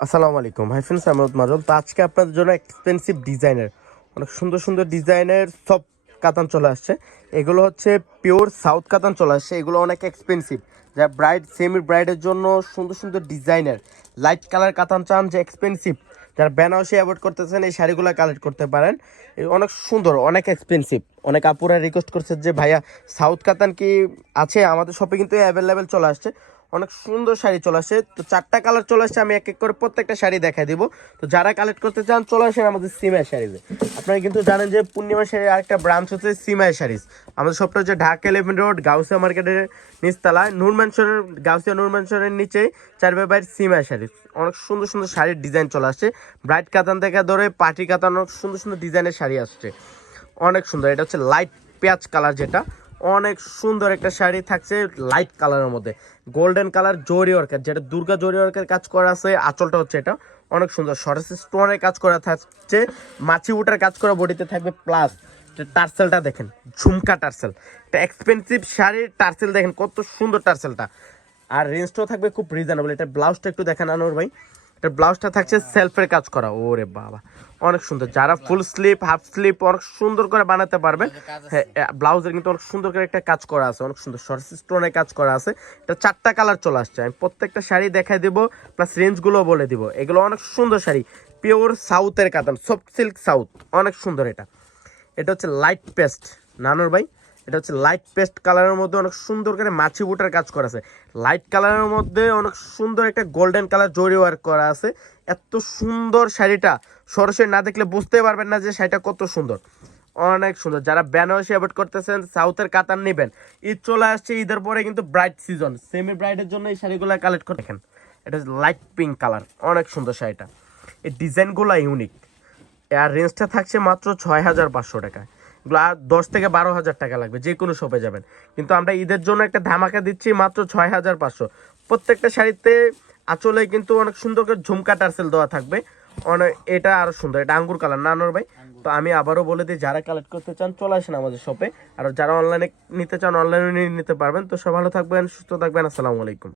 আসসালামু আলাইকুম hi friends, আমি মাজল। তো আজকে আপনাদের জন্য এক্সপেন্সিভ ডিজাইনের অনেক সুন্দর সুন্দর ডিজাইনের সব কাতান চলে আসছে। এগুলো হচ্ছে পিওর সাউথ কাতান চলে আসছে। এগুলো অনেক এক্সপেন্সিভ, যা ব্রাইড সেমি ব্রাইডের জন্য সুন্দর সুন্দর ডিজাইনের লাইট কালার কাতান চান, যে এক্সপেন্সিভ, যারা বেনারসি অ্যাভয়েড করতেছেন এই শাড়িগুলো কালেক্ট করতে পারেন। অনেক সুন্দর, অনেক এক্সপেন্সিভ। অনেক আপুরা রিকোয়েস্ট করছে যে ভাইয়া সাউথ কাতান কি আছে, আমাদের শপে কিন্তু অ্যাভেলেবেল চলে আসছে। অনেক সুন্দর শাড়ি চলে আসে। তো 4টা কালার চলে আসছে, আমি এক এক করে প্রত্যেকটা শাড়ি দেখাই দিব। তো যারা কালেক্ট করতে চান চলে আসেন আমাদের সিমাই শাড়িতে। আপনারা কিন্তু জানেন যে পূর্ণিমা শাড়ির আরেকটা ব্রাঞ্চ হচ্ছে সিমাই শাড়িজ। আমাদের সবটা হচ্ছে ঢাকা 11 রোড গাউসিয়া মার্কেটের নিচতলায় নূর ম্যানশনের, গাউসিয়া নূর ম্যানশনের নিচেই 4/2 সিমাই শাড়িজ। অনেক সুন্দর সুন্দর শাড়ির ডিজাইন চলে আসছে। ব্রাইট কাতান থেকে ধরে পার্টি কাতান, অনেক সুন্দর সুন্দর ডিজাইনের শাড়ি আসছে। অনেক সুন্দর। এটা হচ্ছে লাইট পেঁয়াজ কালার, যেটা অনেক সুন্দর একটা শাড়ি থাকছে লাইট কালারের মধ্যে। গোল্ডেন কালার জরি ওয়ার্কের, যেটা দুর্গা জরি ওয়ার্কের কাজ করা আছে। আঁচলটা হচ্ছে এটা অনেক সুন্দর সরস স্টোনের কাজ করা থাকছে। মাছি উটার কাজ করা বডিতে থাকবে, প্লাস টার্সেলটা দেখেন, ঝুমকা টার্সেল। এটা এক্সপেন্সিভ শাড়ির টার্সেল দেখেন কত সুন্দর টার্সেলটা। আর রেঞ্জটাও থাকবে খুব রিজনেবল। এটা ব্লাউজটা একটু দেখেন আনোর ভাই। এটার ব্লাউজটা থাকছে সেলফের কাজ করা। ওরে বাবা, অনেক সুন্দর। যারা ফুল স্লিপ হাফ স্লিপ অনেক সুন্দর করে বানাতে পারবেন। হ্যাঁ, ব্লাউজের কিন্তু অনেক সুন্দর করে একটা কাজ করা আছে, অনেক সুন্দর সরস স্টোনের কাজ করা আছে। এটা 4টা কালার চলে আসছে। আমি প্রত্যেকটা শাড়ি দেখাই দেবো, প্লাস রেঞ্জগুলো বলে দিব। এগুলো অনেক সুন্দর শাড়ি, পিওর সাউথের কাতান, সফট সিল্ক সাউথ, অনেক সুন্দর। এটা এটা হচ্ছে লাইট পেস্ট নানুর ভাই। এটা হচ্ছে লাইট পেস্ট কালারের মধ্যে অনেক সুন্দর করে মাছি বুটার কাজ করা আছে। লাইট কালারের মধ্যে অনেক সুন্দর একটা গোল্ডেন কালার জরি ওয়ার্ক করা আছে। এত সুন্দর শাড়িটা সরাসরি না দেখলে বুঝতে পারবেন না যে শাড়িটা কত সুন্দর, অনেক সুন্দর। যারা বেনারসি অ্যাভয়েড করতেছেন, সাউথের কাতান নেবেন, ঈদ চলে আসছে, ঈদের পরে কিন্তু ব্রাইড সিজন, সেমি ব্রাইডের জন্য এই শাড়িগুলো কালেক্ট করে দেখেন। এটা হচ্ছে লাইট পিঙ্ক কালার, অনেক সুন্দর শাড়িটা। এই ডিজাইনগুলো ইউনিক। আর রেঞ্জটা থাকছে মাত্র 6,500 টাকায়। এগুলো আর 10 থেকে 12 হাজার টাকা লাগবে, যে কোনো শপে যাবেন। কিন্তু আমরা ঈদের জন্য একটা ধামাকা দিচ্ছি মাত্র 6,500। প্রত্যেকটা শাড়িতে আঁচলে কিন্তু অনেক সুন্দর করে ঝুমকা টার্সেল দেওয়া থাকবে। অনেক, এটা আরো সুন্দর। এটা আঙ্গুর কালার না আনোয়ার ভাই? তো আমি আবারও বলে দিই, যারা কালেক্ট করতে চান চলে আসেন আমাদের শপে। আর যারা অনলাইনে নিতে চান অনলাইনে নিতে পারবেন। তো সব ভালো থাকবেন, সুস্থ থাকবেন। আসসালামু আলাইকুম।